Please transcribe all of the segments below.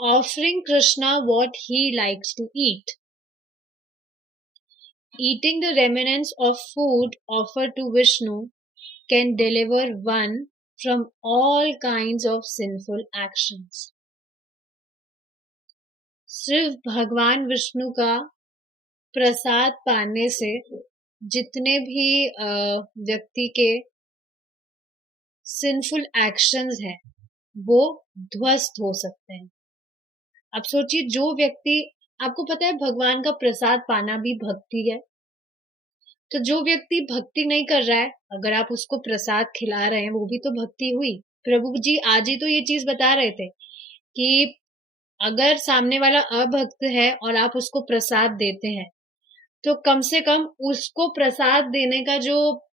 offering Krishna what he likes to eat. Eating the remnants of food offered to Vishnu can deliver one from all kinds of sinful actions. सिर्फ भगवान विष्णु का प्रसाद पाने से जितने भी व्यक्ति के सिंफुल एक्शंस हैं वो ध्वस्त हो सकते हैं। अब सोचिए, जो व्यक्ति, आपको पता है भगवान का प्रसाद पाना भी भक्ति है, तो जो व्यक्ति भक्ति नहीं कर रहा है, अगर आप उसको प्रसाद खिला रहे हैं वो भी तो भक्ति हुई। प्रभु जी आज ही तो ये चीज बता रहे थे कि अगर सामने वाला अभक्त है और आप उसको प्रसाद देते हैं तो कम से कम उसको प्रसाद देने का जो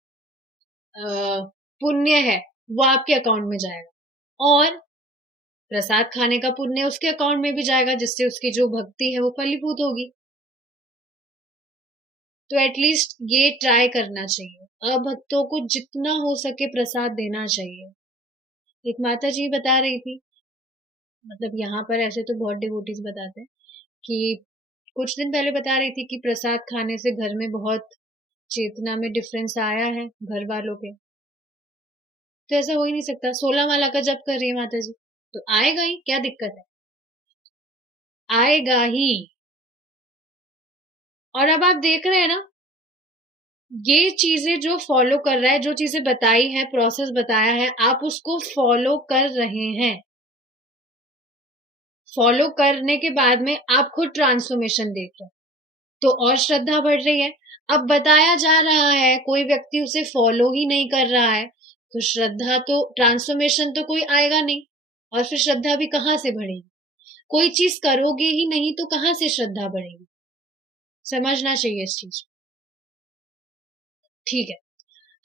पुण्य है वो आपके अकाउंट में जाएगा और प्रसाद खाने का पुण्य उसके अकाउंट में भी जाएगा, जिससे उसकी जो भक्ति है वो फलीभूत होगी। तो एटलीस्ट ये ट्राई करना चाहिए, अभक्तों को जितना हो सके प्रसाद देना चाहिए। एक माता जी बता रही थी, मतलब यहाँ पर ऐसे तो बहुत डिवोटीज बताते हैं कि कुछ दिन पहले बता रही थी कि प्रसाद खाने से घर में बहुत चेतना में डिफरेंस आया है घर वालों के। तो ऐसा हो ही नहीं सकता, 16 माला का जप कर रही है माता जी तो आएगा ही, क्या दिक्कत है, आएगा ही। और अब आप देख रहे हैं ना, ये चीजें जो फॉलो कर रहा है, जो चीजें बताई है, प्रोसेस बताया है, आप उसको फॉलो कर रहे हैं। फॉलो करने के बाद में आप खुद ट्रांसफॉर्मेशन देख रहे हैं तो और श्रद्धा बढ़ रही है। अब बताया जा रहा है, कोई व्यक्ति उसे फॉलो ही नहीं कर रहा है तो श्रद्धा तो, ट्रांसफॉर्मेशन तो कोई आएगा नहीं और फिर श्रद्धा भी कहां से बढ़ेगी। कोई चीज करोगे ही नहीं तो कहां से श्रद्धा बढ़ेगी, समझना चाहिए इस चीज। ठीक है,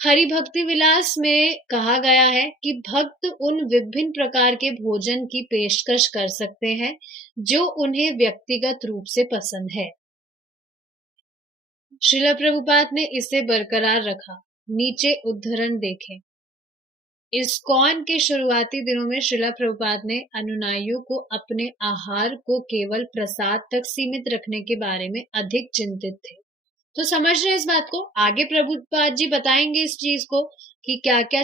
हरि भक्ति विलास में कहा गया है कि भक्त उन विभिन्न प्रकार के भोजन की पेशकश कर सकते हैं जो उन्हें व्यक्तिगत रूप से पसंद है। श्रील प्रभुपाद ने इसे बरकरार रखा। नीचे उद्धरण देखें। इस्कॉन के शुरुआती दिनों में श्रील प्रभुपाद ने अनुयायियों को अपने आहार को केवल प्रसाद तक सीमित रखने के बारे में अधिक चिंतित थे। तो समझ रहे इस बात को, आगे प्रभुपाद जी बताएंगे इस चीज को कि क्या क्या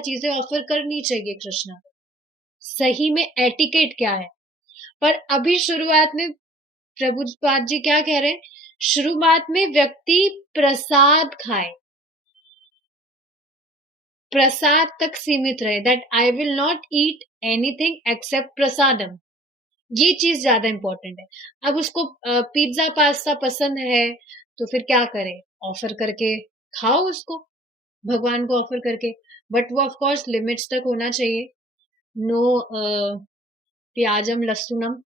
चीजें ऑफर करनी चाहिए कृष्णा को, सही में एटिकेट क्या है। पर अभी शुरुआत में प्रभुपाद जी क्या कह रहे हैं, शुरुआत में व्यक्ति प्रसाद खाए, प्रसाद तक सीमित रहे, that I will not eat anything except prasadam, ये चीज ज्यादा इंपॉर्टेंट है। अब उसको पिज्जा पास्ता पसंद है तो फिर क्या करे, ऑफर करके खाओ उसको, भगवान को ऑफर करके, बट वो ऑफ कोर्स लिमिट्स तक होना चाहिए। नो प्याजम लहसुनम,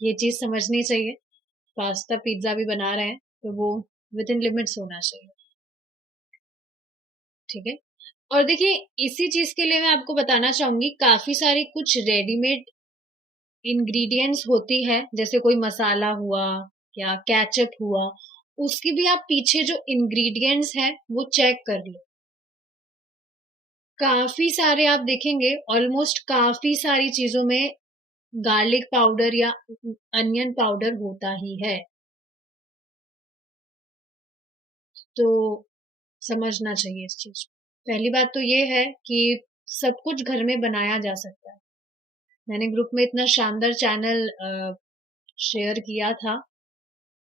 ये चीज समझनी चाहिए। पास्ता पिज्जा भी बना रहे हैं तो वो विद इन लिमिट्स होना चाहिए, ठीक है। और देखिए, इसी चीज के लिए मैं आपको बताना चाहूंगी, काफी सारी कुछ रेडीमेड इंग्रेडिएंट्स होती है, जैसे कोई मसाला हुआ या केचप हुआ, उसकी भी आप पीछे जो इंग्रेडिएंट्स हैं वो चेक कर लो। काफी सारे आप देखेंगे, ऑलमोस्ट काफी सारी चीजों में गार्लिक पाउडर या अनियन पाउडर होता ही है, तो समझना चाहिए इस चीज। पहली बात तो ये है कि सब कुछ घर में बनाया जा सकता है। मैंने ग्रुप में इतना शानदार चैनल शेयर किया था,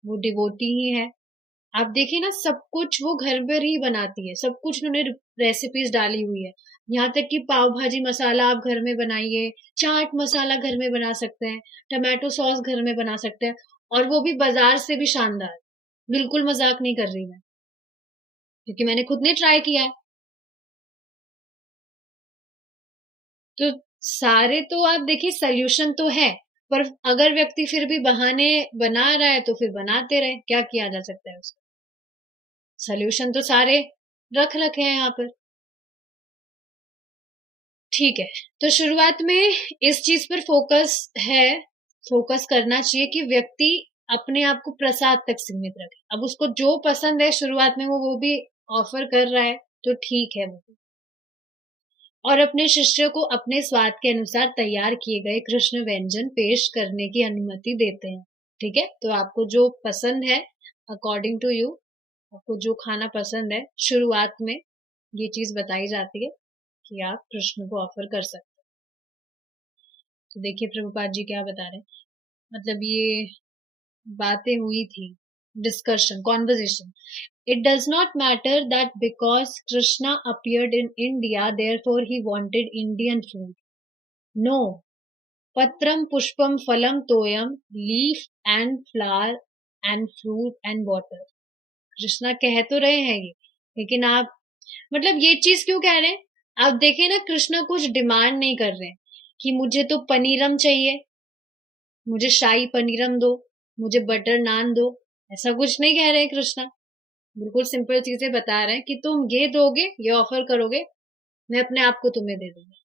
वो डिवोटी ही है, आप देखिए ना, सब कुछ वो घर पर ही बनाती है, सब कुछ उन्होंने रेसिपीज डाली हुई है। यहाँ तक कि पाव भाजी मसाला आप घर में बनाइए, चाट मसाला घर में बना सकते हैं, टमाटो सॉस घर में बना सकते हैं, और वो भी बाजार से भी शानदार। बिल्कुल मजाक नहीं कर रही मैं, क्योंकि मैंने खुद ने ट्राई किया है। तो सारे तो आप देखिए सोल्यूशन तो है, पर अगर व्यक्ति फिर भी बहाने बना रहा है तो फिर बनाते रहे, क्या किया जा सकता है उसको। सोल्यूशन तो सारे रख रखे हैं यहाँ पर, ठीक है। तो शुरुआत में इस चीज पर फोकस करना चाहिए कि व्यक्ति अपने आप को प्रसाद तक सीमित रखे। अब उसको जो पसंद है शुरुआत में वो भी ऑफर कर रहा है तो ठीक है वो। और अपने शिष्य को अपने स्वाद के अनुसार तैयार किए गए कृष्ण व्यंजन पेश करने की अनुमति देते हैं। ठीक है, तो आपको जो पसंद है अकॉर्डिंग टू यू, आपको जो खाना पसंद है, शुरुआत में ये चीज बताई जाती है कि आप कृष्ण को ऑफर कर सकते हैं। तो देखिए प्रभुपाद जी क्या बता रहे हैं, मतलब ये बातें हुई थी, discussion, conversation. It does not matter that because Krishna appeared in India, therefore he wanted Indian food. No. Patram pushpam phalam toyam, leaf and flower and fruit and water. Krishna कह तो रहे हैं ये, लेकिन आप मतलब ये चीज क्यों कह रहे हैं? आप देखें ना, कृष्णा कुछ डिमांड नहीं कर रहे हैं कि मुझे तो पनीरम चाहिए, मुझे शाही पनीरम दो, मुझे बटर नान दो, ऐसा कुछ नहीं कह रहे हैं कृष्णा। बिल्कुल सिंपल चीजें बता रहे हैं कि तुम ये दोगे, ये ऑफर करोगे, मैं अपने आप को तुम्हें दे दूंगा।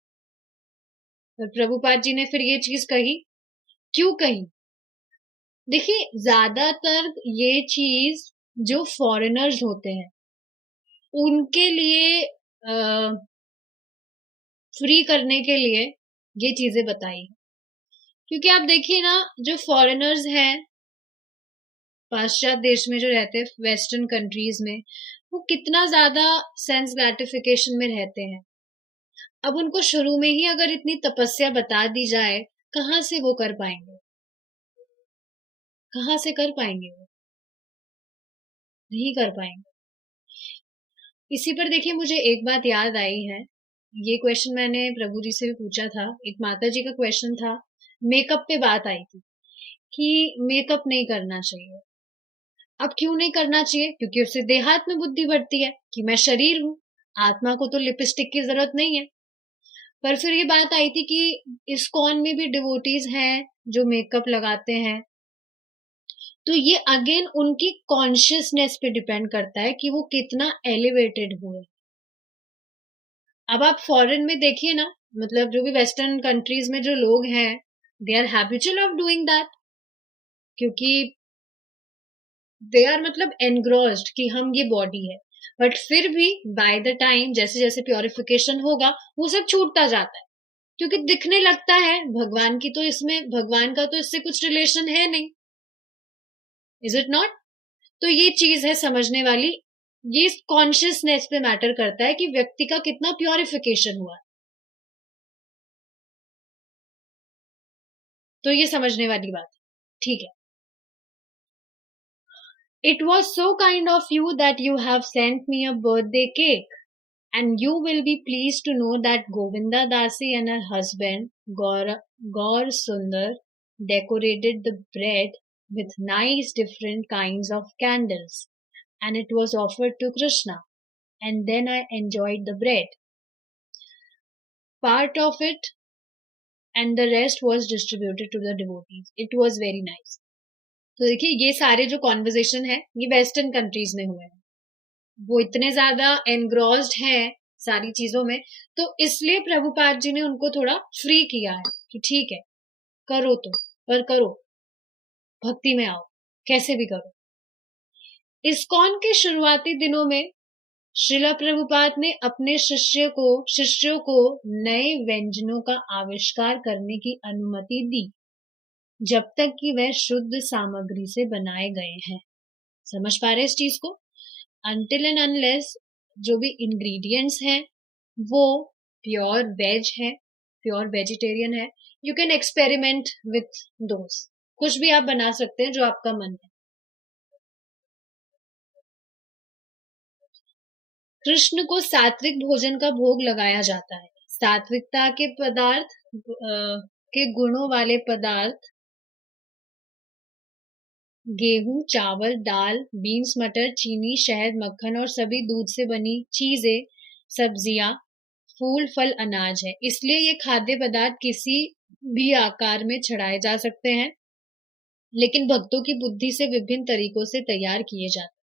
और प्रभुपाद जी ने फिर ये चीज कही, क्यों कही? देखिए, ज्यादातर ये चीज जो फॉरेनर्स होते हैं उनके लिए फ्री करने के लिए ये चीजें बताई, क्योंकि आप देखिए ना, जो फॉरेनर्स हैं पाश्चात्य देश में जो रहते हैं, वेस्टर्न कंट्रीज में, वो कितना ज्यादा सेंस ग्रेटिफिकेशन में रहते हैं। अब उनको शुरू में ही अगर इतनी तपस्या बता दी जाए, कहाँ से वो कर पाएंगे? कहाँ से कर पाएंगे? वो नहीं कर पाएंगे। इसी पर देखिए, मुझे एक बात याद आई है, ये क्वेश्चन मैंने प्रभु जी से भी पूछा था। एक माता जी का क्वेश्चन था, मेकअप पे बात आई थी कि मेकअप नहीं करना चाहिए। अब क्यों नहीं करना चाहिए? क्योंकि उससे देहात्म बुद्धि बढ़ती है कि मैं शरीर हूँ, आत्मा को तो लिपस्टिक की जरूरत नहीं है। पर फिर ये बात आई थी कि इस्कॉन में भी डिवोटीज हैं जो मेकअप लगाते हैं, तो ये अगेन उनकी कॉन्शियसनेस पे डिपेंड करता है कि वो कितना एलिवेटेड हुए। अब आप फॉरेन में देखिए ना, मतलब जो भी वेस्टर्न कंट्रीज में जो लोग हैं, they are habitual of doing that, क्योंकि दे आर मतलब एनग्रोस्ड कि हम ये बॉडी है। बट फिर भी बाय द टाइम जैसे जैसे प्योरिफिकेशन होगा, वो सब छूटता जाता है, क्योंकि दिखने लगता है भगवान की तो इसमें, भगवान का तो इससे कुछ रिलेशन है नहीं। Is it not? तो ये चीज है समझने वाली, ये कॉन्शियसनेस पे मैटर करता है कि व्यक्ति का कितना प्योरिफिकेशन हुआ है। तो ये समझने वाली बात है, ठीक है। It was so kind of you that you have sent me a birthday cake. And you will be pleased to know that Govinda Dasi and her husband Gaur Sundar decorated the bread with nice different kinds of candles, and it was offered to Krishna. And then I enjoyed the bread, part of it, and the rest was distributed to the devotees. It was very nice. तो देखिए, ये सारे जो conversation है ये western countries में हुए हैं, वो इतने ज्यादा एनग्रॉस्ड हैं सारी चीजों में, तो इसलिए प्रभुपाद जी ने उनको थोड़ा फ्री किया है कि ठीक है, करो तो, पर करो, भक्ति में आओ, कैसे भी करो। इस्कॉन के शुरुआती दिनों में श्रीला प्रभुपाद ने अपने शिष्यों को नए व्यंजनों का आविष्कार करने की अनुमति दी, जब तक कि वह शुद्ध सामग्री से बनाए गए हैं। समझ पा रहे इस चीज को? अनटिल एंड अनलेस जो भी इंग्रेडिएंट्स हैं वो प्योर वेज है, प्योर वेजिटेरियन है, यू कैन एक्सपेरिमेंट विथ दोस, कुछ भी आप बना सकते हैं जो आपका मन है। कृष्ण को सात्विक भोजन का भोग लगाया जाता है। सात्विकता के पदार्थ के गुणों वाले पदार्थ गेहूं, चावल, दाल, बीन्स, मटर, चीनी, शहद, मक्खन और सभी दूध से बनी चीजें, सब्जियां, फूल, फल, अनाज है। इसलिए ये खाद्य पदार्थ किसी भी आकार में चढ़ाए जा सकते हैं, लेकिन भक्तों की बुद्धि से विभिन्न तरीकों से तैयार किए जाते हैं।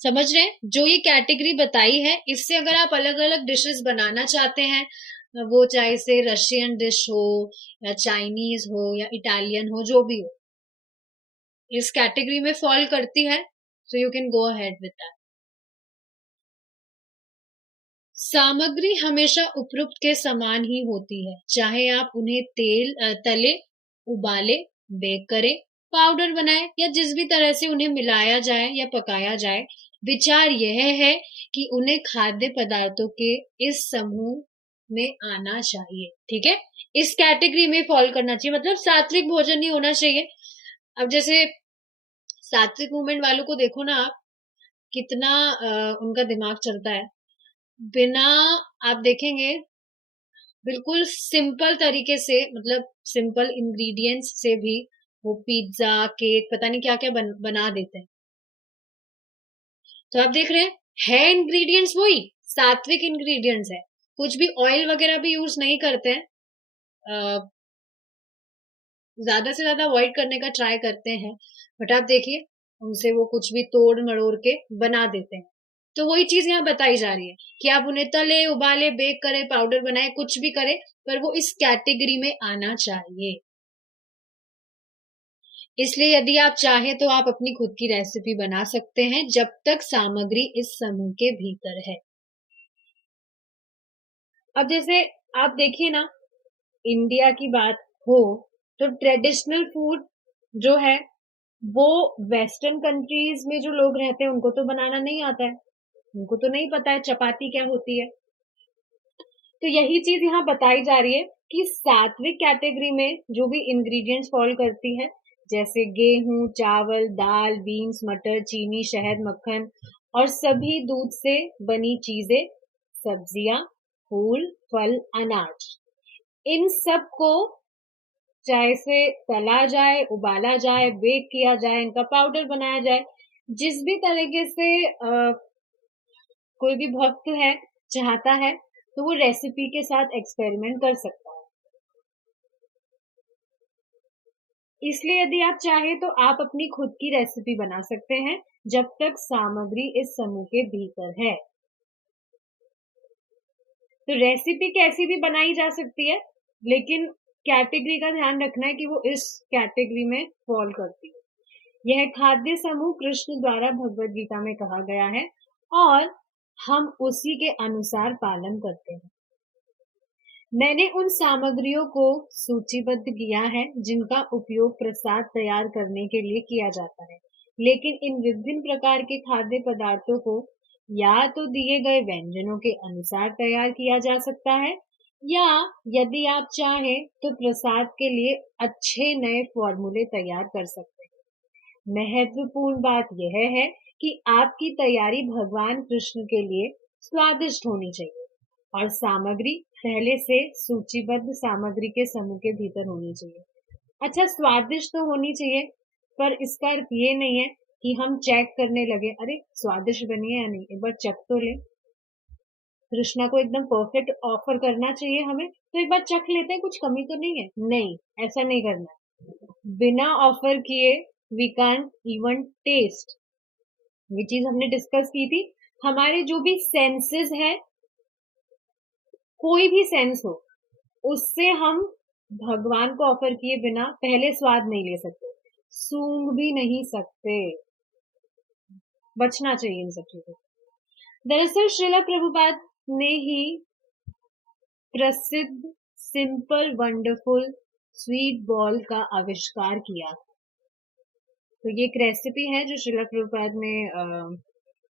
समझ रहे हैं? जो ये कैटेगरी बताई है, इससे अगर आप अलग अलग डिशेस बनाना चाहते हैं, वो चाहे से रशियन डिश हो या चाइनीज हो या इटालियन हो, जो भी हो, इस कैटेगरी में फॉल करती है, so you can go ahead with that. सामग्री हमेशा उपरोक्त के समान ही होती है, चाहे आप उन्हें तले, उबाले, बेक करें, पाउडर बनाए या जिस भी तरह से उन्हें मिलाया जाए या पकाया जाए। विचार यह है कि उन्हें खाद्य पदार्थों के इस समूह में आना चाहिए। ठीक है, इस कैटेगरी में फॉल करना चाहिए, मतलब सात्विक भोजन ही होना चाहिए। अब जैसे सात्विक मूवमेंट वालों को देखो ना आप, कितना उनका दिमाग चलता है। बिना, आप देखेंगे बिल्कुल सिंपल तरीके से, मतलब सिंपल इंग्रेडिएंट्स से भी वो पिज्जा, केक, पता नहीं क्या क्या बना देते हैं। तो आप देख रहे हैं, है इंग्रेडिएंट्स वही सात्विक इंग्रेडिएंट्स है, कुछ भी ऑयल वगैरह भी यूज नहीं करते हैं, ज्यादा से ज्यादा अवॉइड करने का ट्राई करते हैं। बट आप देखिए, उनसे वो कुछ भी तोड़ मड़ोड़ के बना देते हैं। तो वही चीज यहाँ बताई जा रही है कि आप उन्हें तले, उबाले, बेक करें, पाउडर बनाए, कुछ भी करें, पर वो इस कैटेगरी में आना चाहिए। इसलिए यदि आप चाहें तो आप अपनी खुद की रेसिपी बना सकते हैं, जब तक सामग्री इस समूह के भीतर है। अब जैसे आप देखिए ना, इंडिया की बात हो तो ट्रेडिशनल फूड जो है वो वेस्टर्न कंट्रीज में जो लोग रहते हैं उनको तो बनाना नहीं आता है, उनको तो नहीं पता है चपाती क्या होती है। तो यही चीज यहाँ बताई जा रही है कि सात्विक कैटेगरी में जो भी इंग्रेडिएंट्स फॉल करती है, जैसे गेहूं, चावल, दाल, बीन्स, मटर, चीनी, शहद, मक्खन और सभी दूध से बनी चीजें, सब्जियां, फूल, फल, अनाज, इन सब को चाहे से तला जाए, उबाला जाए, बेक किया जाए, इनका पाउडर बनाया जाए, जिस भी तरीके से कोई भी भक्त है चाहता है तो वो रेसिपी के साथ एक्सपेरिमेंट कर सकता है। इसलिए यदि आप चाहें तो आप अपनी खुद की रेसिपी बना सकते हैं, जब तक सामग्री इस समूह के भीतर है। तो रेसिपी कैसी भी बनाई जा सकती है, लेकिन कैटेगरी का ध्यान रखना है कि वो इस कैटेगरी में फॉल करती है। यह खाद्य समूह कृष्ण द्वारा भगवत गीता में कहा गया है और हम उसी के अनुसार पालन करते हैं। मैंने उन सामग्रियों को सूचीबद्ध किया है जिनका उपयोग प्रसाद तैयार करने के लिए किया जाता है, लेकिन इन विभिन्न प्रकार के खाद्य पदार्थों को या तो दिए गए व्यंजनों के अनुसार तैयार किया जा सकता है, या यदि आप चाहें तो प्रसाद के लिए अच्छे नए फॉर्मूले तैयार कर सकते हैं। महत्वपूर्ण बात यह है कि आपकी तैयारी भगवान कृष्ण के लिए स्वादिष्ट होनी चाहिए और सामग्री पहले से सूचीबद्ध सामग्री के समूह के भीतर होनी चाहिए। अच्छा, स्वादिष्ट तो होनी चाहिए, पर इसका अर्थ ये नहीं है कि हम चेक करने लगे, अरे स्वादिष्ट बनी है या नहीं, एक बार चख तो ले। कृष्णा को एकदम परफेक्ट ऑफर करना चाहिए हमें, तो एक बार चख लेते हैं, कुछ कमी तो नहीं है। नहीं, ऐसा नहीं करना। बिना ऑफर किए वी कांट इवन टेस्ट। ये चीज हमने डिस्कस की थी। हमारे जो भी सेंसेस है, कोई भी सेंस हो, उससे हम भगवान को ऑफर किए बिना पहले स्वाद नहीं ले सकते, सूंघ भी नहीं सकते। बचना चाहिए इन सब चीजों से। दरअसल श्रीला प्रभुपाद ने ही प्रसिद्ध सिंपल वंडरफुल स्वीट बॉल का आविष्कार किया। तो ये एक रेसिपी है जो श्रीला प्रभुपाद ने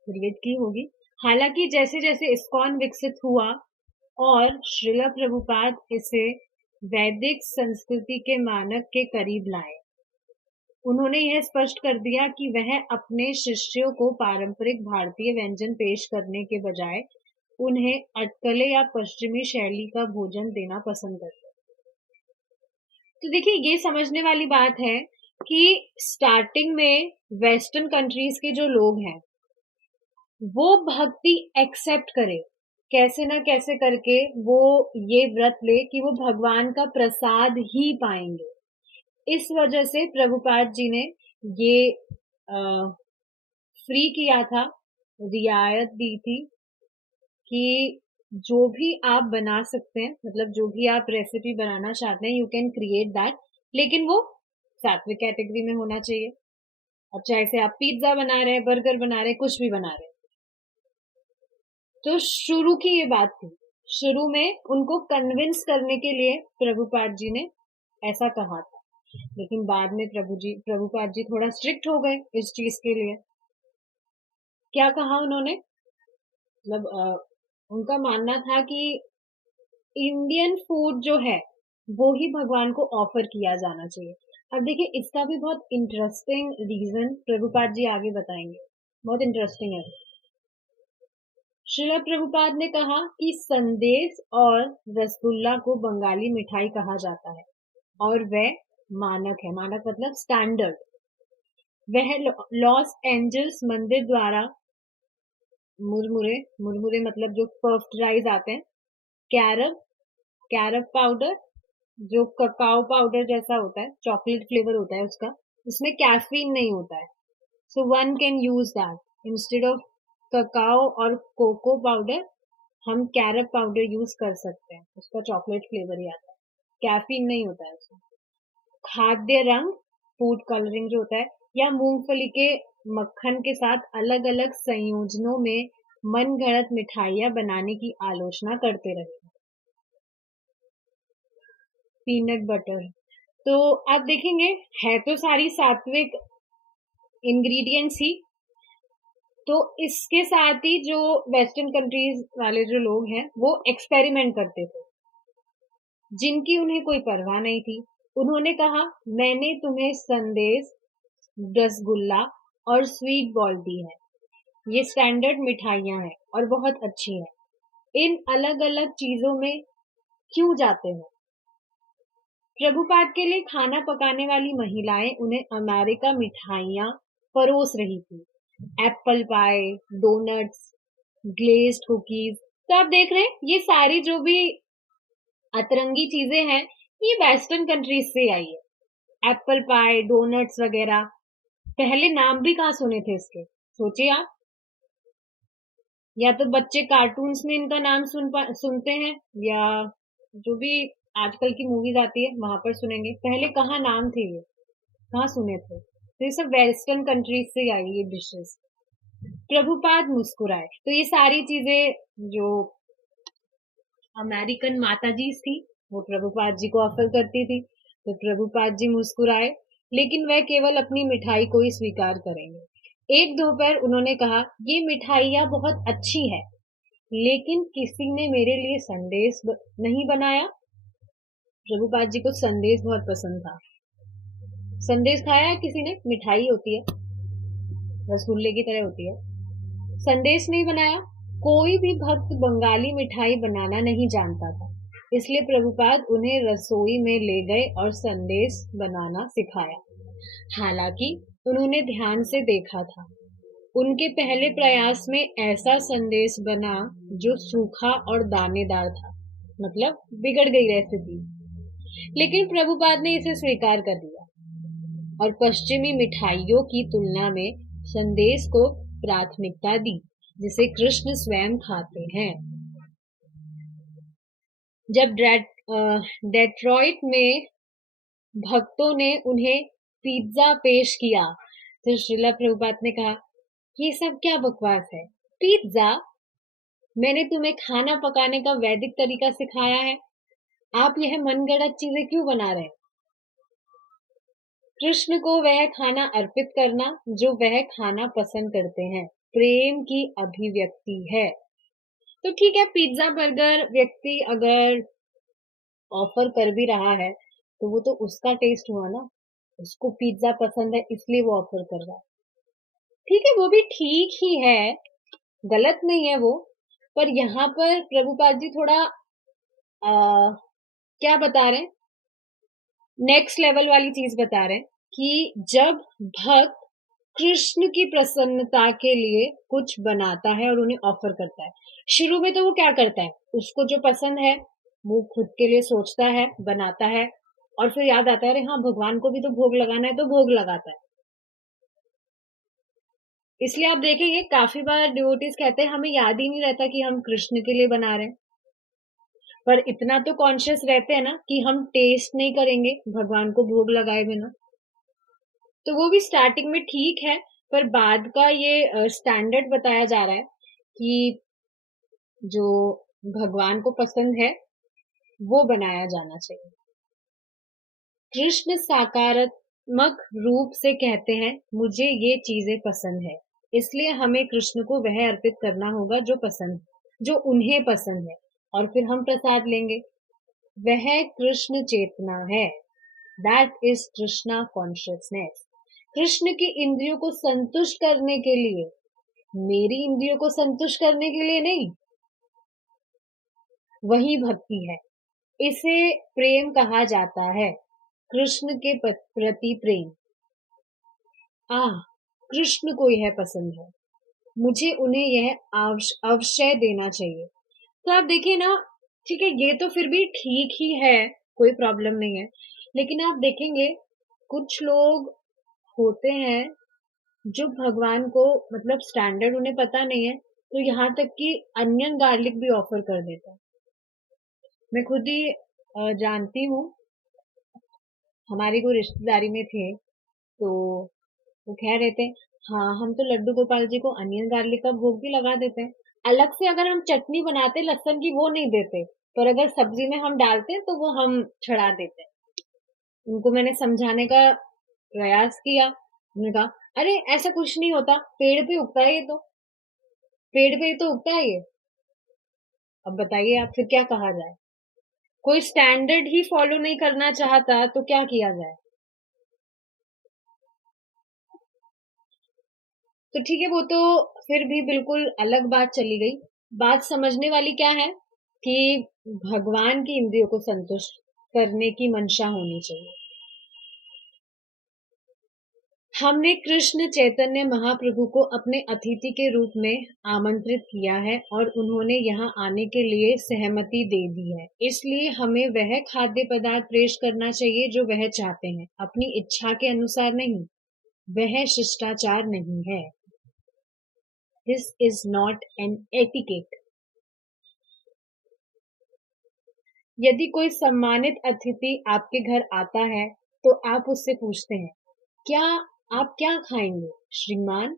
क्रिएट की होगी। हालांकि जैसे जैसे इस्कॉन विकसित हुआ और श्रीला प्रभुपाद इसे वैदिक संस्कृति के मानक के करीब लाए, उन्होंने यह स्पष्ट कर दिया कि वह अपने शिष्यों को पारंपरिक भारतीय व्यंजन पेश करने के बजाय उन्हें अटकले या पश्चिमी शैली का भोजन देना पसंद करते। तो देखिए, ये समझने वाली बात है कि स्टार्टिंग में वेस्टर्न कंट्रीज के जो लोग हैं वो भक्ति एक्सेप्ट करे, कैसे ना कैसे करके वो ये व्रत ले कि वो भगवान का प्रसाद ही पाएंगे। इस वजह से प्रभुपाद जी ने ये फ्री किया था, रियायत दी थी कि जो भी आप बना सकते हैं, मतलब जो भी आप रेसिपी बनाना चाहते हैं, यू कैन क्रिएट दैट, लेकिन वो सात्विक कैटेगरी में होना चाहिए। अब चाहे से आप पिज्जा बना रहे हैं, बर्गर बना रहे हैं, कुछ भी बना रहे हैं। तो शुरू की ये बात थी, शुरू में उनको कन्विंस करने के लिए प्रभुपाद जी ने ऐसा कहा था, लेकिन बाद में प्रभुपाद जी थोड़ा स्ट्रिक्ट हो गए इस चीज के लिए। क्या कहा उन्होंने, मतलब उनका मानना था कि इंडियन फूड जो है वो ही भगवान को ऑफर किया जाना चाहिए। अब देखिए इसका भी बहुत इंटरेस्टिंग रीजन प्रभुपाद जी आगे बताएंगे, बहुत इंटरेस्टिंग है। श्रील प्रभुपाद ने कहा कि संदेश और रसगुल्ला को बंगाली मिठाई कहा जाता है और वह मानक है, मानक मतलब स्टैंडर्ड। वह लॉस एंजल्स मंदिर द्वारा मुरमुरे, मुरमुरे मतलब जो पफ्ड राइस आते हैं, कैरब, कैरब पाउडर जो ककाओ पाउडर जैसा होता है, चॉकलेट फ्लेवर होता है उसका, उसमें कैफीन नहीं होता है, so one can use that instead of cacao और कोको पाउडर। हम कैरब पाउडर यूज कर सकते हैं, उसका चॉकलेट फ्लेवर ही आता है, कैफीन नहीं होता है उसमें। खाद्य रंग, फूड कलरिंग जो होता है, या मूंगफली के मक्खन के साथ अलग अलग संयोजनों में मनगढ़ंत मिठाइयां बनाने की आलोचना करते रहे। पीनट बटर, तो आप देखेंगे है तो सारी सात्विक इंग्रेडिएंट्स ही, तो इसके साथ ही जो वेस्टर्न कंट्रीज वाले जो लोग हैं वो एक्सपेरिमेंट करते थे, जिनकी उन्हें कोई परवाह नहीं थी। उन्होंने कहा मैंने तुम्हें संदेश, रसगुल्ला और स्वीट बॉल दी है, ये स्टैंडर्ड मिठाइयां हैं और बहुत अच्छी है, इन अलग अलग चीजों में क्यों जाते हो। प्रभुपाद के लिए खाना पकाने वाली महिलाएं उन्हें अमेरिका मिठाइयां परोस रही थी, apple pie, donuts, glazed cookies. तो आप देख रहे हैं ये सारी जो भी अतरंगी चीजें हैं ये वेस्टर्न कंट्रीज से आई है। एप्पल पाई, डोनट्स वगैरह, पहले नाम भी कहाँ सुने थे इसके, सोचिए आप। या तो बच्चे कार्टून्स में इनका नाम सुनते हैं, या जो भी आजकल की मूवीज आती है वहां पर सुनेंगे, पहले कहाँ नाम थे ये, कहाँ सुने थे। तो ये सब वेस्टर्न कंट्रीज से आई ये डिशेस। प्रभुपाद मुस्कुराए, तो ये सारी चीजें जो अमेरिकन माताजी थी वो प्रभुपाद जी को ऑफर करती थी, तो प्रभुपाद जी मुस्कुराए, लेकिन वह केवल अपनी मिठाई को ही स्वीकार करेंगे। एक दोपहर उन्होंने कहा ये मिठाइयाँ बहुत अच्छी है, लेकिन किसी ने मेरे लिए संदेश नहीं बनाया। प्रभुपाद जी को संदेश बहुत पसंद था। संदेश खाया है किसी ने, मिठाई होती है, रसगुल्ले की तरह होती है। संदेश नहीं बनाया, कोई भी भक्त बंगाली मिठाई बनाना नहीं जानता था, इसलिए प्रभुपाद उन्हें रसोई में ले गए और संदेश बनाना सिखाया। हालांकि उन्होंने ध्यान से देखा था, उनके पहले प्रयास में ऐसा संदेश बना जो सूखा और दानेदार था, मतलब बिगड़ गई रेसिपी। लेकिन प्रभुपाद ने इसे स्वीकार कर लिया और पश्चिमी मिठाइयों की तुलना में संदेश को प्राथमिकता दी, जिसे कृष्ण स्वयं खाते हैं। जब डेट्रॉइट में भक्तों ने उन्हें पिज्जा पेश किया तो श्रीला प्रभुपाद ने कहा ये सब क्या बकवास है, पिज्जा, मैंने तुम्हें खाना पकाने का वैदिक तरीका सिखाया है, आप यह मनगढ़ंत चीजें क्यों बना रहे हैं। कृष्ण को वह खाना अर्पित करना जो वह खाना पसंद करते हैं प्रेम की अभिव्यक्ति है। तो ठीक है, पिज्जा बर्गर व्यक्ति अगर ऑफर कर भी रहा है तो वो तो उसका टेस्ट हुआ ना, उसको पिज्जा पसंद है इसलिए वो ऑफर कर रहा है। ठीक है, वो भी ठीक ही है, गलत नहीं है वो, पर यहाँ पर प्रभुपाद जी थोड़ा क्या बता रहे हैं, नेक्स्ट लेवल वाली चीज बता रहे हैं कि जब भक्त कृष्ण की प्रसन्नता के लिए कुछ बनाता है और उन्हें ऑफर करता है, शुरू में तो वो क्या करता है, उसको जो पसंद है वो खुद के लिए सोचता है, बनाता है, और फिर याद आता है अरे हाँ भगवान को भी तो भोग लगाना है, तो भोग लगाता है। इसलिए आप देखेंगे काफी बार डिवोटीज कहते हैं हमें याद ही नहीं रहता कि हम कृष्ण के लिए बना रहे हैं, पर इतना तो कॉन्शियस रहते हैं ना कि हम टेस्ट नहीं करेंगे भगवान को भोग लगाए बिना। तो वो भी स्टार्टिंग में ठीक है, पर बाद का ये स्टैंडर्ड बताया जा रहा है कि जो भगवान को पसंद है वो बनाया जाना चाहिए। कृष्ण सकारात्मक रूप से कहते हैं मुझे ये चीजें पसंद है, इसलिए हमें कृष्ण को वह अर्पित करना होगा जो पसंद, जो उन्हें पसंद है, और फिर हम प्रसाद लेंगे। वह कृष्ण चेतना है। That is Krishna consciousness. Krishna की इंद्रियों को संतुष्ट करने के लिए, मेरी इंद्रियों को संतुष्ट करने के लिए नहीं, वही भक्ति है। इसे प्रेम कहा जाता है, कृष्ण के प्रति प्रेम। कृष्ण को यह पसंद है, मुझे उन्हें यह अवश्य देना चाहिए। तो आप देखिए ना, ठीक है, ये तो फिर भी ठीक ही है, कोई प्रॉब्लम नहीं है। लेकिन आप देखेंगे कुछ लोग होते हैं जो भगवान को, मतलब स्टैंडर्ड उन्हें पता नहीं है, तो यहाँ तक कि अनियन गार्लिक भी ऑफर कर देता है। मैं खुद ही जानती हूँ, हमारी कोई रिश्तेदारी में थे, तो वो कह रहे थे, हाँ हम तो लड्डू गोपाल जी को अनियन गार्लिक का भोग भी लगा देते हैं, अलग से अगर हम चटनी बनाते लहसुन की वो नहीं देते, पर अगर सब्जी में हम डालते तो वो हम चढ़ा देते हैं। उनको मैंने समझाने का प्रयास किया, उन्होंने कहा अरे ऐसा कुछ नहीं होता, पेड़ पे उगता है ये तो, पेड़ पे ही तो उगता है ये। अब बताइए आप, फिर क्या कहा जाए? कोई स्टैंडर्ड ही फॉलो नहीं करना चाहता तो क्या किया जाए? तो ठीक है, वो तो फिर भी बिल्कुल अलग बात चली गई। बात समझने वाली क्या है कि भगवान की इंद्रियों को संतुष्ट करने की मंशा होनी चाहिए। हमने कृष्ण चैतन्य महाप्रभु को अपने अतिथि के रूप में आमंत्रित किया है और उन्होंने यहाँ आने के लिए सहमति दे दी है, इसलिए हमें वह खाद्य पदार्थ पेश करना चाहिए जो वह चाहते हैं, अपनी इच्छा के अनुसार नहीं। वह शिष्टाचार नहीं है। This is not an etiquette. यदि कोई सम्मानित अतिथि आपके घर आता है तो आप उससे पूछते हैं, क्या आप क्या खाएंगे श्रीमान?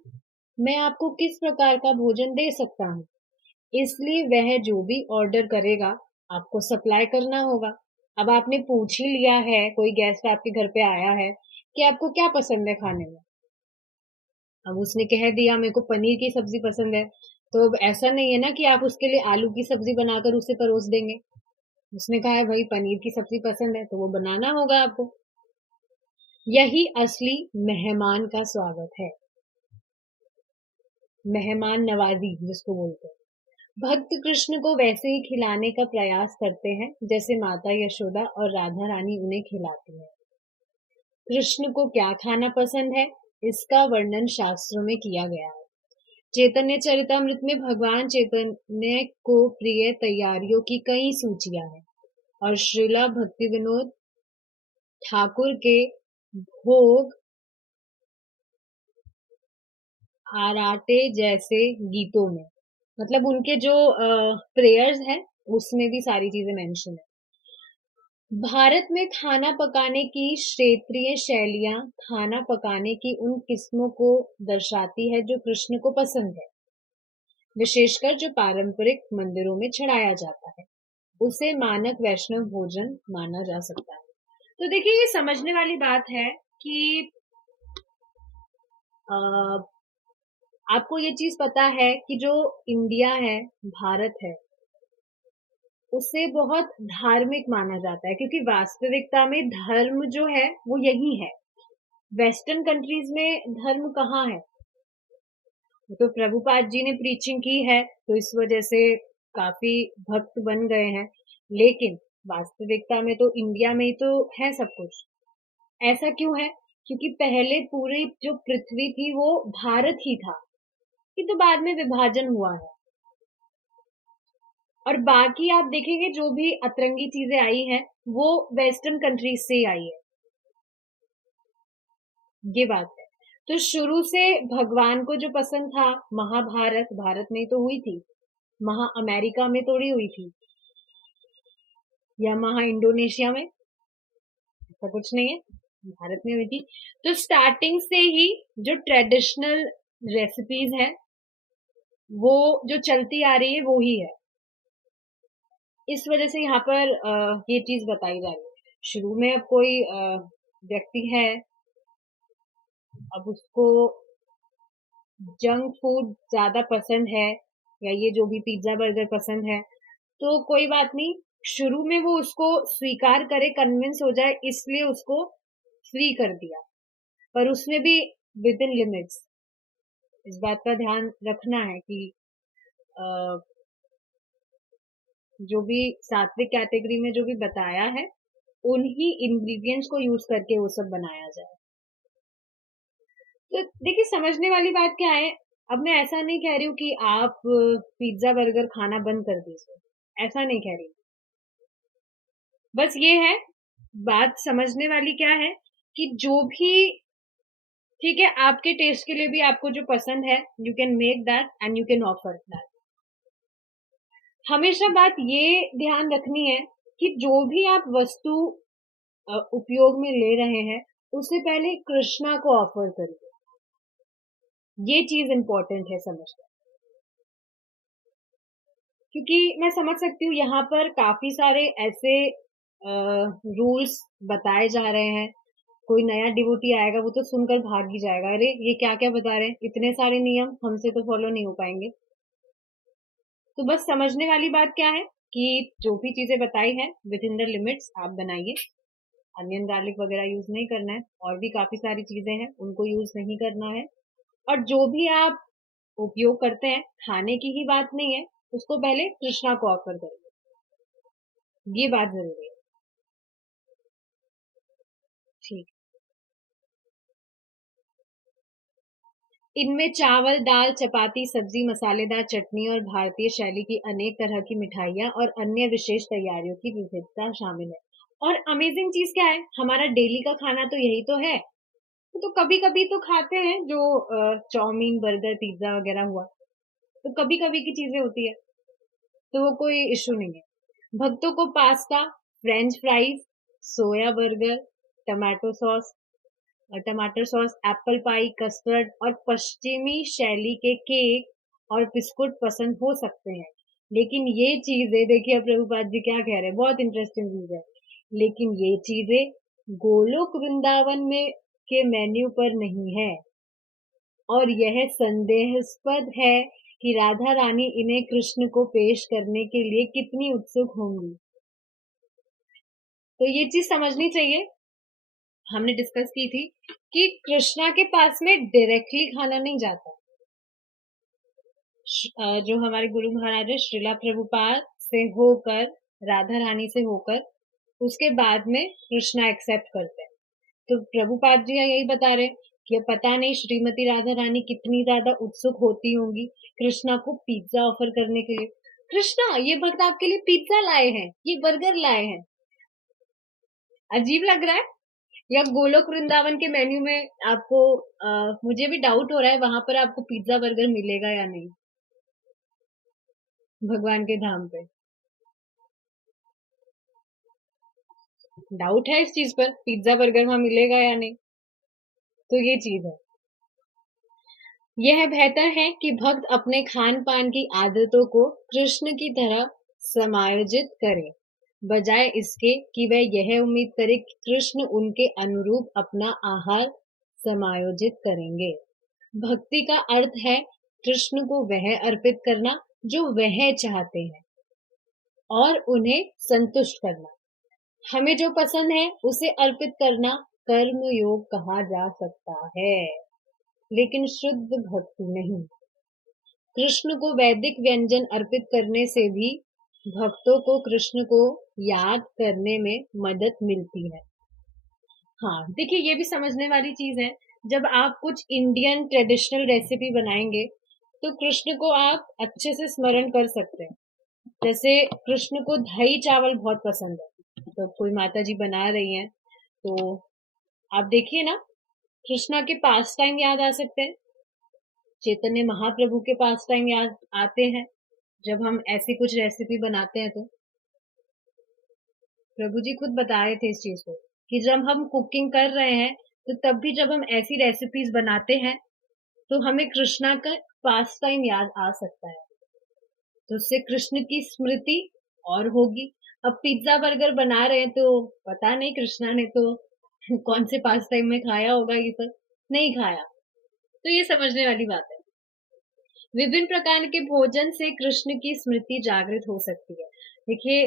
मैं आपको किस प्रकार का भोजन दे सकता हूँ? इसलिए वह जो भी ऑर्डर करेगा आपको सप्लाई करना होगा। अब आपने पूछ ही लिया है, कोई गेस्ट आपके घर पे आया है कि आपको क्या पसंद है खाने में, अब उसने कह दिया मेरे को पनीर की सब्जी पसंद है, तो अब ऐसा नहीं है ना कि आप उसके लिए आलू की सब्जी बनाकर उसे परोस देंगे। उसने कहा है भाई पनीर की सब्जी पसंद है तो वो बनाना होगा आपको। यही असली मेहमान का स्वागत है, मेहमान नवाजी जिसको बोलते हैं। भक्त कृष्ण को वैसे ही खिलाने का प्रयास करते हैं जैसे माता यशोदा और राधा रानी उन्हें खिलाती है। कृष्ण को क्या खाना पसंद है इसका वर्णन शास्त्रों में किया गया है। चैतन्य चरितामृत में भगवान चैतन्य को प्रिय तैयारियों की कई सूचियां हैं और श्रीला भक्ति विनोद ठाकुर के भोग आराटे जैसे गीतों में, मतलब उनके जो प्रेयर्स हैं उसमें भी सारी चीजें मेंशन है। भारत में खाना पकाने की क्षेत्रीय शैलियां खाना पकाने की उन किस्मों को दर्शाती है जो कृष्ण को पसंद है, विशेषकर जो पारंपरिक मंदिरों में चढ़ाया जाता है, उसे मानक वैष्णव भोजन माना जा सकता है। तो देखिए, ये समझने वाली बात है कि आपको ये चीज पता है कि जो इंडिया है, भारत है, उसे बहुत धार्मिक माना जाता है, क्योंकि वास्तविकता में धर्म जो है वो यही है। वेस्टर्न कंट्रीज में धर्म कहाँ है? तो प्रभुपाद जी ने प्रीचिंग की है तो इस वजह से काफी भक्त बन गए हैं, लेकिन वास्तविकता में तो इंडिया में ही तो है सब कुछ। ऐसा क्यों है? क्योंकि पहले पूरी जो पृथ्वी थी वो भारत ही था, ये तो बाद में विभाजन हुआ है। और बाकी आप देखेंगे जो भी अतरंगी चीजें आई हैं वो वेस्टर्न कंट्रीज से ही आई है, ये बात है। तो शुरू से भगवान को जो पसंद था, महाभारत भारत में तो हुई थी, महा अमेरिका में थोड़ी हुई थी, या महा इंडोनेशिया में, ऐसा कुछ नहीं है, भारत में हुई थी। तो स्टार्टिंग से ही जो ट्रेडिशनल रेसिपीज है वो जो चलती आ रही है वो ही है। इस वजह से यहाँ पर ये चीज बताई जा रही है। शुरू में अब कोई व्यक्ति है, अब उसको जंक फूड ज्यादा पसंद है, या ये जो भी पिज्जा बर्गर पसंद है, तो कोई बात नहीं, शुरू में वो उसको स्वीकार करे, कन्विंस हो जाए, इसलिए उसको फ्री कर दिया, पर उसमें भी विद इन लिमिट्स। इस बात का ध्यान रखना है कि अ, जो भी सात्विक कैटेगरी में जो भी बताया है, उन्हीं इंग्रेडिएंट्स को यूज करके वो सब बनाया जाए। तो देखिए, समझने वाली बात क्या है, अब मैं ऐसा नहीं कह रही हूँ कि आप पिज्जा बर्गर खाना बंद कर दीजिए, ऐसा नहीं कह रही। बस ये है, बात समझने वाली क्या है कि जो भी ठीक है, आपके टेस्ट के लिए भी आपको जो पसंद है, you can make that and you can offer that. हमेशा बात ये ध्यान रखनी है कि जो भी आप वस्तु उपयोग में ले रहे हैं, उससे पहले कृष्णा को ऑफर करिए। ये चीज इंपॉर्टेंट है समझना, क्योंकि मैं समझ सकती हूँ यहाँ पर काफी सारे ऐसे रूल्स बताए जा रहे हैं। कोई नया डिवोटी आएगा, वो तो सुनकर भाग ही जाएगा, अरे ये क्या क्या बता रहे हैं, इतने सारे नियम हमसे तो फॉलो नहीं हो पाएंगे। तो बस समझने वाली बात क्या है कि जो भी चीजें बताई हैं विद इन द लिमिट्स आप बनाइए। अनियन गार्लिक वगैरह यूज नहीं करना है, और भी काफी सारी चीजें हैं उनको यूज नहीं करना है। और जो भी आप उपयोग करते हैं, खाने की ही बात नहीं है, उसको पहले कृष्णा को ऑफर करिए, ये बात जरूरी है। ठीक। इनमें चावल, दाल, चपाती, सब्जी, मसालेदार चटनी और भारतीय शैली की अनेक तरह की मिठाइयाँ और अन्य विशेष तैयारियों की विविधता शामिल है। और अमेजिंग चीज क्या है, हमारा डेली का खाना तो यही तो है। तो कभी कभी तो खाते हैं, जो चाउमीन, बर्गर, पिज्जा वगैरह हुआ, तो कभी कभी की चीजें होती है, तो वो कोई इशू नहीं है। भक्तों को पास्ता, फ्रेंच फ्राइज, सोया बर्गर, टमाटो सॉस, टमाटर सॉस, एप्पल पाई, कस्टर्ड और पश्चिमी शैली के केक और बिस्कुट पसंद हो सकते हैं, लेकिन ये चीजें देखिए, प्रभुपाद जी क्या कह रहे हैं, बहुत इंटरेस्टिंग चीज है। लेकिन ये चीजें गोलोक वृंदावन में के मेन्यू पर नहीं है, और यह संदेहास्पद है कि राधा रानी इन्हें कृष्ण को पेश करने के लिए कितनी उत्सुक होंगी। तो ये चीज समझनी चाहिए, हमने डिस्कस की थी कि कृष्णा के पास में डायरेक्टली खाना नहीं जाता। जो हमारे गुरु महाराज है, श्रीला प्रभुपाद से होकर, राधा रानी से होकर, उसके बाद में कृष्णा एक्सेप्ट करते हैं। तो प्रभुपाद जी यही बता रहे हैं कि पता नहीं श्रीमती राधा रानी कितनी ज्यादा उत्सुक होती होंगी कृष्णा को पिज्जा ऑफर करने के लिए। कृष्णा, ये भक्त आपके लिए पिज्जा लाए हैं, ये बर्गर लाए हैं, अजीब लग रहा है। या गोलोक वृंदावन के मेन्यू में आपको मुझे भी डाउट हो रहा है, वहां पर आपको पिज्जा बर्गर मिलेगा या नहीं, भगवान के धाम पे डाउट है इस चीज पर, पिज्जा बर्गर वहां मिलेगा या नहीं। तो ये चीज है, यह बेहतर है कि भक्त अपने खान पान की आदतों को कृष्ण की तरह समायोजित करें, बजाय इसके कि वह यह उम्मीद करे कि कृष्ण उनके अनुरूप अपना आहार समायोजित करेंगे। भक्ति का अर्थ है कृष्ण को वह अर्पित करना जो वह चाहते हैं, और उन्हें संतुष्ट करना। हमें जो पसंद है उसे अर्पित करना कर्म योग कहा जा सकता है, लेकिन शुद्ध भक्ति नहीं। कृष्ण को वैदिक व्यंजन अर्पित करने से भी भक्तों को कृष्ण को याद करने में मदद मिलती है। हाँ, देखिए, ये भी समझने वाली चीज है, जब आप कुछ इंडियन ट्रेडिशनल रेसिपी बनाएंगे, तो कृष्ण को आप अच्छे से स्मरण कर सकते हैं। जैसे कृष्ण को दही चावल बहुत पसंद है, तो कोई माता जी बना रही हैं, तो आप देखिए ना, कृष्णा के पास टाइम याद आ सकते हैं, चैतन्य महाप्रभु के पास टाइम याद आते हैं, जब हम ऐसी कुछ रेसिपी बनाते हैं। तो प्रभु जी खुद बता रहे थे इस चीज को, कि जब हम कुकिंग कर रहे हैं, तो तब भी जब हम ऐसी रेसिपीज बनाते हैं, तो हमें कृष्णा का पास टाइम याद आ सकता है, तो उससे कृष्ण की स्मृति और होगी। अब पिज्जा बर्गर बना रहे हैं तो पता नहीं कृष्णा ने तो कौन से पास टाइम में खाया होगा ये सब, नहीं खाया। तो ये समझने वाली बात है। विभिन्न प्रकार के भोजन से कृष्ण की स्मृति जागृत हो सकती है। देखिए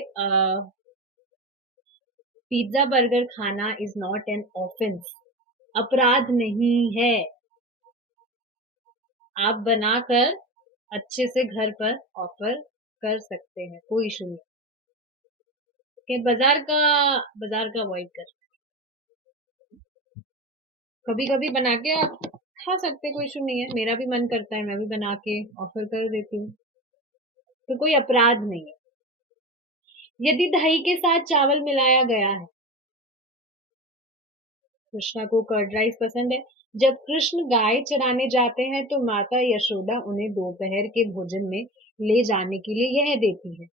पिज्जा बर्गर खाना इज नॉट एन ऑफेंस, अपराध नहीं है। आप बनाकर अच्छे से घर पर ऑफर कर सकते हैं, कोई इशू नहीं। कि बाजार का अवॉइड कर, कभी कभी बना के आप खा सकते हैं, कोई इशू नहीं है। मेरा भी मन करता है, मैं भी बना के ऑफर कर देती हूँ, तो कोई अपराध नहीं है। यदि दही के साथ चावल मिलाया गया है, कृष्णा को कर्ड राइस पसंद है। जब कृष्ण गाय चराने जाते हैं तो माता यशोदा उन्हें दोपहर के भोजन में ले जाने के लिए यह देती है।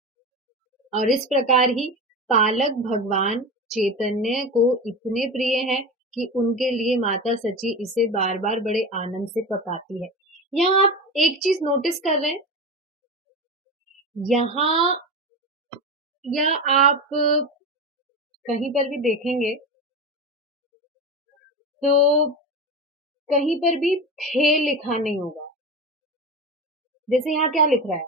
और इस प्रकार ही पालक भगवान चैतन्य को इतने प्रिय है कि उनके लिए माता सची इसे बार बार बड़े आनंद से पकाती है। यहाँ आप एक चीज नोटिस कर रहे हैं, यहाँ या आप कहीं पर भी देखेंगे तो कहीं पर भी थे लिखा नहीं होगा। जैसे यहाँ क्या लिख रहा है,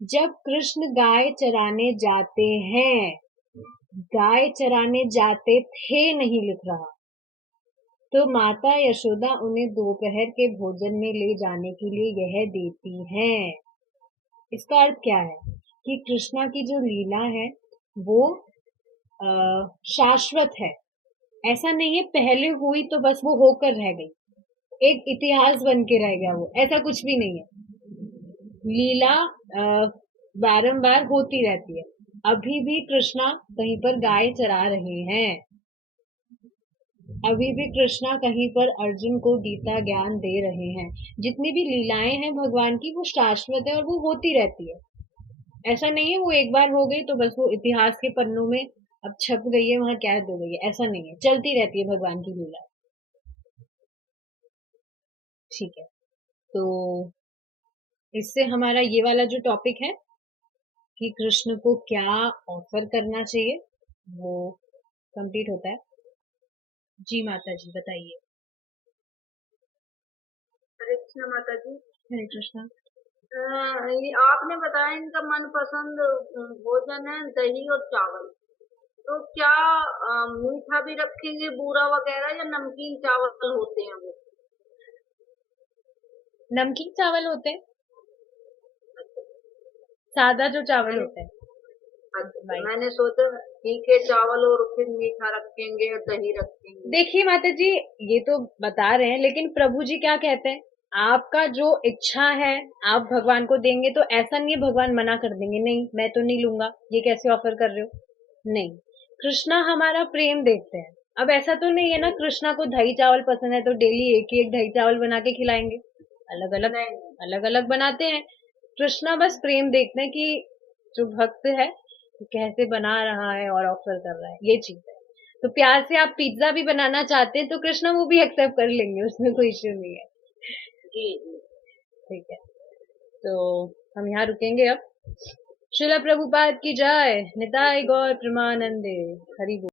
जब कृष्ण गाय चराने जाते हैं, गाय चराने जाते थे नहीं लिख रहा। तो माता यशोदा उन्हें दोपहर के भोजन में ले जाने के लिए यह देती हैं। इसका अर्थ क्या है कि कृष्णा की जो लीला है वो शाश्वत है। ऐसा नहीं है पहले हुई तो बस वो होकर रह गई, एक इतिहास बन के रह गया वो, ऐसा कुछ भी नहीं है। लीला बारंबार होती रहती है। अभी भी कृष्णा कहीं पर गाय चरा रहे हैं, अभी भी कृष्णा कहीं पर अर्जुन को गीता ज्ञान दे रहे हैं। जितनी भी लीलाएं हैं भगवान की वो शाश्वत है और वो होती रहती है। ऐसा नहीं है वो एक बार हो गई तो बस वो इतिहास के पन्नों में अब छप गई है, वहां कैद हो गई है, ऐसा नहीं है, चलती रहती है भगवान की लीला। ठीक है, तो इससे हमारा ये वाला जो टॉपिक है कि कृष्ण को क्या ऑफर करना चाहिए वो कंप्लीट होता है। जी माता जी बताइए। हरे कृष्ण माता जी। हरे कृष्णा। ये आपने बताया इनका मनपसंद भोजन है दही और चावल। तो क्या मीठा भी रखेंगे, बूरा वगैरह, या नमकीन चावल होते हैं वो? नमकीन चावल होते हैं, सादा जो चावल मैंने होते हैं अच्छा, वाइट। मैंने सोचा तीखे चावल और फिर मीठा रखेंगे और दही रखेंगे। देखिए माता जी, ये तो बता रहे हैं लेकिन प्रभु जी क्या कहते हैं, आपका जो इच्छा है आप भगवान को देंगे, तो ऐसा नहीं है भगवान मना कर देंगे, नहीं मैं तो नहीं लूंगा, ये कैसे ऑफर कर रहे हो। नहीं, कृष्णा हमारा प्रेम देखते हैं। अब ऐसा तो नहीं है ना कृष्णा को दही चावल पसंद है तो डेली एक ही एक दही चावल बना के खिलाएंगे, अलग अलग नहीं। अलग अलग बनाते हैं। कृष्णा बस प्रेम देखते हैं कि जो भक्त है वो कैसे बना रहा है और ऑफर कर रहा है, ये चीज है। तो प्यार से आप पिज्जा भी बनाना चाहते हैं तो कृष्णा वो भी एक्सेप्ट कर लेंगे, उसमें कोई इश्यू नहीं है। जी जी। ठीक है, तो हम यहाँ रुकेंगे अब। श्रील प्रभुपाद की जय, निताई गौर प्रमानंदे, हरि बोल।